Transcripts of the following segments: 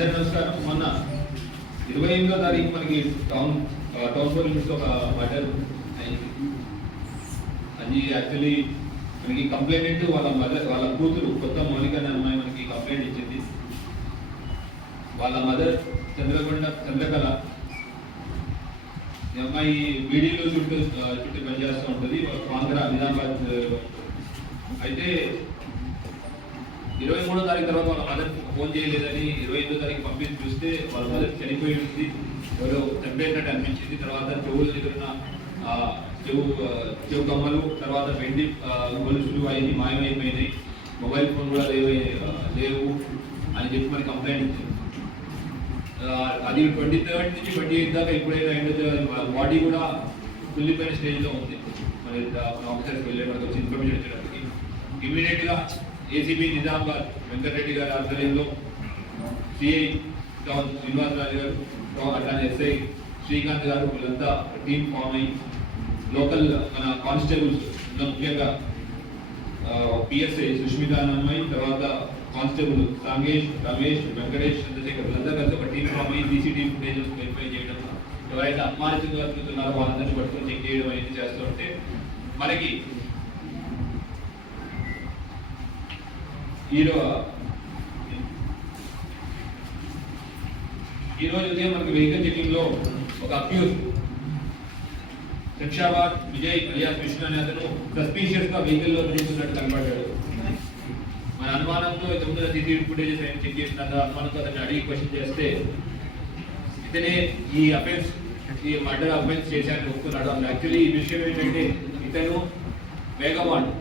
అందరికీ నమస్కారం. మొన్న 28వ తారీఖు మనకి టౌన్ ఫోర్ లిమిట్స్ ఒక మర్డర్ అయింది. అది యాక్చువల్లీ మనకి కంప్లైంట్ వాళ్ళ కూతురు కొత్త మౌలిక అనే అమ్మాయి మనకి కంప్లైంట్ ఇచ్చింది. వాళ్ళ మదర్ చంద్రకళ ఈ అమ్మాయి బీడీలో చుట్టూ పనిచేస్తూ ఉంటుంది. ఆంధ్ర నిజామాబాద్. అయితే 23వ తారీఖు తర్వాత వాళ్ళ మదర్ ఫోన్ చేయలేదని 28వ తారీఖు పంపించి చూస్తే వాళ్ళ మదర్ చనిపోయి ఉంది. ఎవరో చంపేసినట్టు అనిపించింది. తర్వాత చెవుల దగ్గర చెవు కమ్మలు, తర్వాత వెండి గొలుసులు అవి మాయమైపోయినాయి. మొబైల్ ఫోన్ కూడా లేవు అని చెప్పి మనకి కంప్లైంట్ ఇచ్చింది. అది 23rd నుంచి 28th దాకా ఎప్పుడైనా బాడీ కూడా కుళ్ళిపోయిన స్టేజ్లో ఉంది. మన ఆఫీసర్స్కి వెళ్ళే మనకు వచ్చి ఇన్ఫర్మేషన్ ఇచ్చడానికి ఇమీడియట్గా ఏసీబీ నిజామాబాద్ వెంకటరెడ్డి గారి ఆధ్వర్యంలో సిఐ టౌన్ శ్రీనివాసరాజు గారు, అట్లానే ఎస్ఐ శ్రీకాంత్ గారు, వీళ్ళంతా టీం ఫామ్ అయ్యి లోకల్ మన కానిస్టేబుల్స్ ముఖ్యంగా పిఎస్ఐ సుష్మిత అమ్మాయి, తర్వాత కానిస్టేబుల్ సాంగేష్, రమేష్, వెంకటేష్, చంద్రశేఖర్ వీళ్ళంతా కలిసి ఒక టీం ఫామ్ అయ్యి సీసీటీవీ ఫుటేజెస్ వెరిఫై చేయడం, ఎవరైతే అమ్మానితంగా తిరుగుతున్నారో వాళ్ళందరినీ పట్టుకొని చెక్ చేయడం అనేది చేస్తూ ఉంటే మనకి ఈరోజు ఉదయం మనకి వెహికల్ చెకింగ్ లో ఒక అక్యూజ్ శిక్షాబాద్ విజయ్ అలియాస్ విష్ణు అనే అతను సస్పీషియస్ గా వెహికల్ లో తిరుగుతున్నట్టు కనబడ్డాడు. మన అనుమానంతో ఇంతకుముందు సీసీటీవీ ఫుటేజెస్ ఆయన చెక్ చేసిన అనుమానంతో అతన్ని అడిగి క్వశ్చన్ చేస్తే ఇతనే ఈ మర్డర్ అఫెన్స్ చేశారని ఒప్పుకున్నాడు. యాక్చువల్లీ ఈ విషయం ఏంటంటే ఇతను వేగవాడు,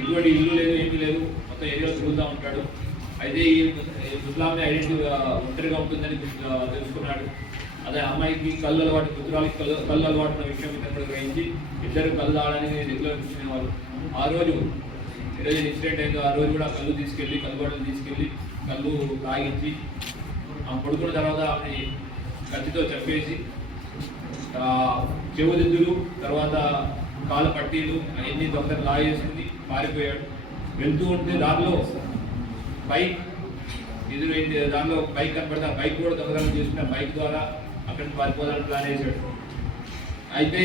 ఇటువంటి ఇల్లు లేదు ఏమీ లేదు, మొత్తం ఏరియాలో తిరుగుతూ ఉంటాడు. అయితే ఈ ముస్లాంని ఐడెంటిటీ ఒంటరిగా ఉంటుందని తెలుసుకున్నాడు. అదే అమ్మాయికి కళ్ళు అలవాటు, పుత్రాలకి కళ్ళు అలవాటు ఉన్న విషయం ఇతను గ్రహించి ఇద్దరు కళ్ళు తాగడానికి రెగ్యులర్ కూర్చునేవారు. ఆ రోజు ఏదైతే ఇన్సిడెంట్ అయిందో ఆ రోజు కూడా కళ్ళు బాటలు తీసుకెళ్ళి కళ్ళు తాగించి పడుకున్న తర్వాత ఆమె కత్తితో చంపేసి చెవు దిద్దులు, తర్వాత కాళ్ళ పట్టీలు అవన్నీ దొంగతనం లాగేసింది, పారిపోయాడు. వెళ్తూ ఉంటే దానిలో బైక్ దానిలో బైక్ కనపడితే ఆ బైక్ కూడా దొంగతనం చేసుకున్న బైక్ ద్వారా అక్కడికి పారిపోదానికి ప్లాన్ వేశాడు. అయితే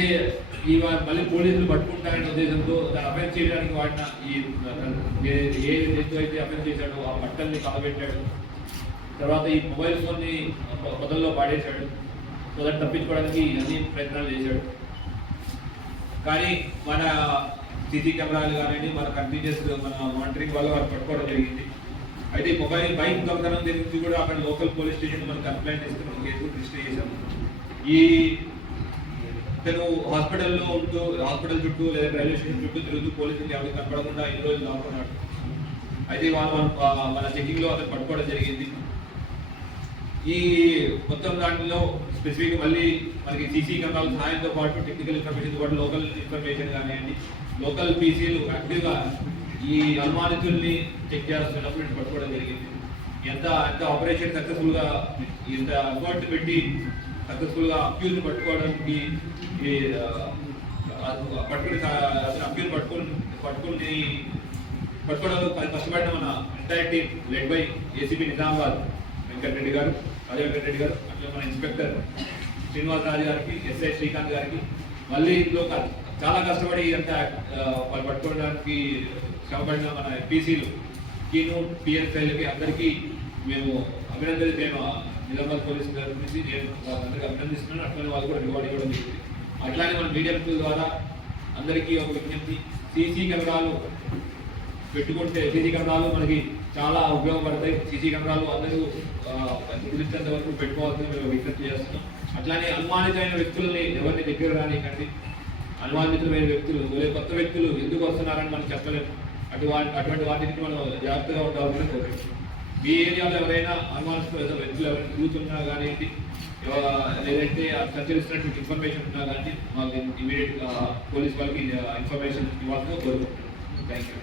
మళ్ళీ పోలీసులు పట్టుకుంటారనే ఉద్దేశంతో దాన్ని అఫెన్స్ చేయడానికి వాడిన ఏ దేశంతో అయితే అఫెన్స్ చేశాడో ఆ బట్టల్ని కలబెట్టాడు. తర్వాత ఈ మొబైల్ ఫోన్ని పొదల్లో పాడేశాడు. సో దాన్ని తప్పించుకోవడానికి అన్ని ప్రయత్నాలు చేశాడు. కానీ మన సీసీ కెమెరాలు కానివ్వండి, మన కంటిన్యూస్ మన మానిటరింగ్ వల్ల వారు పట్టుకోవడం జరిగింది. అయితే బైక్ దొంగతనం గురించి కూడా అక్కడ లోకల్ పోలీస్ స్టేషన్ మనం కంప్లైంట్ ఇస్తే మనం కేసు రిజిస్టర్ చేశాము. ఇతను హాస్పిటల్లో ఉంటూ హాస్పిటల్ చుట్టూ లేదా రైల్వే స్టేషన్ చుట్టూ తిరుగుతూ పోలీసులు ఎవరికి కనపడకుండా ఇన్ని రోజులు దాక్కున్నాడు. అయితే మన చెకింగ్లో అతను పట్టుకోవడం జరిగింది. ఈ మొత్తం దాంట్లో స్పెసిఫిక్ మళ్ళీ మనకి సీసీ కెమెరాల సహాయంతో పాటు టెక్నికల్ ఇన్ఫర్మేషన్తో పాటు లోకల్ ఇన్ఫర్మేషన్ కానివ్వండి, లోకల్ పీసీలు యాక్టివ్గా ఈ అనుమానితుల్ని చెక్ చేస్తున్నప్పుడు పట్టుకోవడం జరిగింది. ఎంత ఆపరేషన్ సక్సెస్ఫుల్గా ఎంత ఎఫర్ట్ పెట్టి సక్సెస్ఫుల్గా అక్యూజ్ని పట్టుకోవడానికి అక్యూజ్ పట్టుకోవడంలో కష్టపడిన మన entire team led by ACB Nizamabad Venkatareddy గారు, అట్లా మన ఇన్స్పెక్టర్ శ్రీనివాసరాజు గారికి, ఎస్ఐ శ్రీకాంత్ గారికి, మళ్ళీ ఇందులో చాలా కష్టపడి అంతా వాళ్ళు పట్టుకోవడానికి శ్రమపడిన మన పీసీలు కీను పిఎస్ఐలకి అందరికీ మేము నిజామాబాద్ పోలీసు గారి నుంచి నేను అందరికీ అభినందిస్తున్నాను. అట్లనే వాళ్ళు కూడా రివార్డ్ ఇవ్వడం జరిగింది. అట్లానే మన మీడియా మిత్రుల ద్వారా అందరికీ ఒక విజ్ఞప్తి, సీసీ కెమెరాలు పెట్టుకుంటే సీసీ కెమెరాలు మనకి చాలా ఉపయోగపడతాయి. సీసీ కెమెరాలు అందరూ గుర్తించేంత వరకు పెట్టుకోవాల్సింది మేము విజ్ఞప్తి చేస్తున్నాం. అట్లానే అనుమానితమైన వ్యక్తులని ఎవరిని దగ్గర రానికండి. అనుమానితమైన వ్యక్తులు కొత్త వ్యక్తులు ఎందుకు వస్తున్నారని మనం చెప్పలేము. అటువంటి వాటికి మనం జాగ్రత్తగా ఉండాల్సిన కోరుకుంటున్నాం. మీ ఏరియాలో ఎవరైనా అనుమానిస్తున్న వ్యక్తులు ఎవరైనా తిరుగుతున్నా కానీ లేదంటే సంచరిస్తున్నటువంటి ఇన్ఫర్మేషన్ ఉన్నా కానీ మాకు ఇమీడియట్గా పోలీస్ వాళ్ళకి ఇన్ఫర్మేషన్ ఇవ్వాల్సిన కోరుకుంటున్నాం. Thank you.